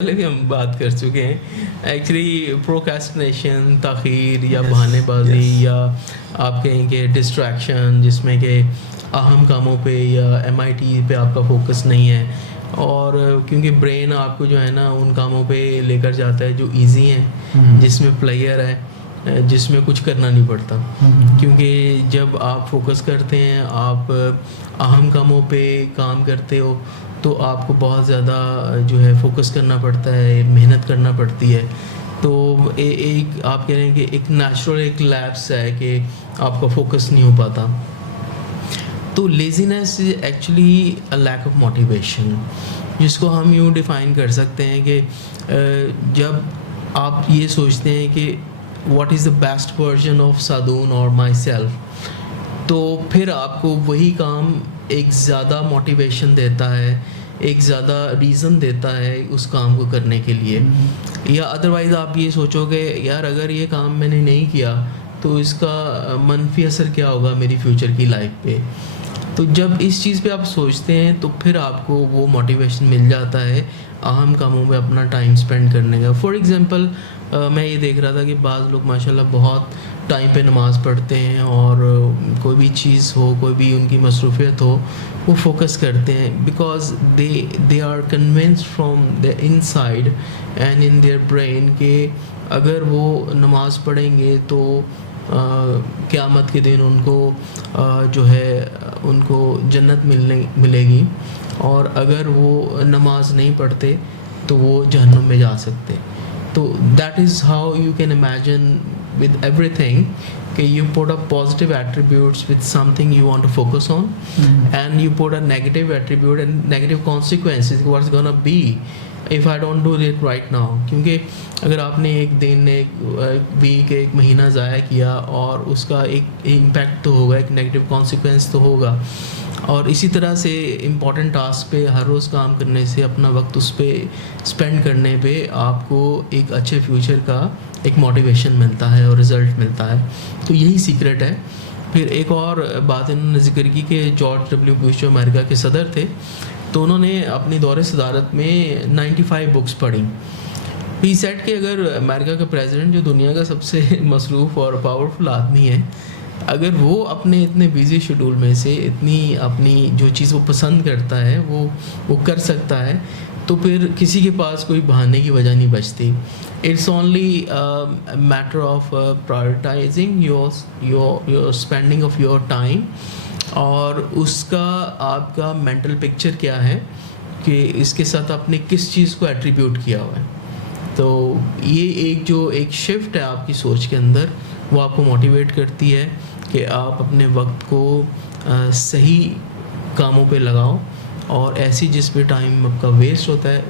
पहले भी हम बात कर चुके हैं एक्चुअली प्रोक्रेस्टिनेशन, ताख़ीर या यस, बहानेबाज़ी यस। या आप कहें कि डिस्ट्रैक्शन जिसमें कि अहम कामों पे या एमआईटी पे आपका फोकस नहीं है और क्योंकि ब्रेन आपको जो है ना उन कामों पे लेकर जाता है जो इजी हैं, हुँ, जिसमें प्लेयर है, जिसमें कुछ करना नहीं पड़ता। हुँ, क्योंकि जब आप फोकस करते हैं, आप अहम कामों पे काम करते हो तो आपको बहुत ज़्यादा जो है फोकस करना पड़ता है, मेहनत करना पड़ती है। तो एक आप कह रहे हैं कि एक नेचुरल एक लैप्स है कि आपका फोकस नहीं हो पाता। तो laziness is actually a lack of motivation, जिसको हम यूँ डिफ़ाइन कर सकते हैं कि जब आप ये सोचते हैं कि what is the best version of सादून और माई सेल्फ, तो फिर आपको वही काम एक ज़्यादा मोटिवेशन देता है, एक ज़्यादा रीज़न देता है उस काम को करने के लिए। हुँ, या अदरवाइज़ आप ये सोचोगे यार अगर ये काम मैंने नहीं किया तो इसका मनफ़ी असर क्या होगा मेरी फ्यूचर की लाइफ़ पे। तो जब इस चीज़ पे आप सोचते हैं तो फिर आपको वो मोटिवेशन मिल जाता है अहम कामों में अपना टाइम स्पेंड करने का। फॉर एग्ज़ाम्पल मैं ये देख रहा था कि बाज़ लोग माशाल्लाह बहुत टाइम पे नमाज़ पढ़ते हैं और कोई भी चीज़ हो, कोई भी उनकी मसरूफ़ियत हो, वो फ़ोकस करते हैं because they they are convinced from the inside and in their brain कि अगर वो नमाज़ पढ़ेंगे तो क़यामत के दिन उनको जो है उनको जन्नत मिलेगी और अगर वो नमाज़ नहीं पढ़ते तो वो जहन्नुम में जा सकते हैं। तो that is how you can imagine with everything कि you put a positive attributes with something you want to focus on hmm, and you put a negative attribute and negative consequences what's gonna be if I don't do it right now। क्योंकि अगर आपने एक दिन, एक week, एक महीना ज़ाया किया और उसका एक इम्पैक्ट तो होगा, एक नेगेटिव कॉन्सिक्वेंस तो होगा। और इसी तरह से इम्पॉर्टेंट टास्क पे हर रोज़ काम करने से, अपना वक्त उस पर स्पेंड करने पे आपको एक अच्छे फ्यूचर का एक मोटिवेशन मिलता है और रिज़ल्ट मिलता है। तो यही सीक्रेट है। फिर एक और बात इन्होंने ज़िक्र की कि जॉर्ज डब्ल्यू बुश जो अमेरिका के सदर थे, तो उन्होंने अपनी दौरे सदारत में 95 बुक्स पढ़ी। ही सेड कि अगर अमेरिका का प्रेसिडेंट जो दुनिया का सबसे मसरूफ़ और पावरफुल आदमी है, अगर वो अपने इतने बिज़ी शेड्यूल में से इतनी अपनी जो चीज़ वो पसंद करता है वो कर सकता है, तो फिर किसी के पास कोई बहाने की वजह नहीं बचती। It's only matter of prioritising your spending of your time और उसका आपका मेंटल पिक्चर क्या है कि इसके साथ आपने किस चीज़ को एट्रीब्यूट किया हुआ है। तो ये एक शिफ्ट है आपकी सोच के अंदर, वो आपको मोटिवेट करती है कि आप अपने वक्त को सही कामों पे लगाओ और ऐसी जिस पे टाइम आपका वेस्ट होता है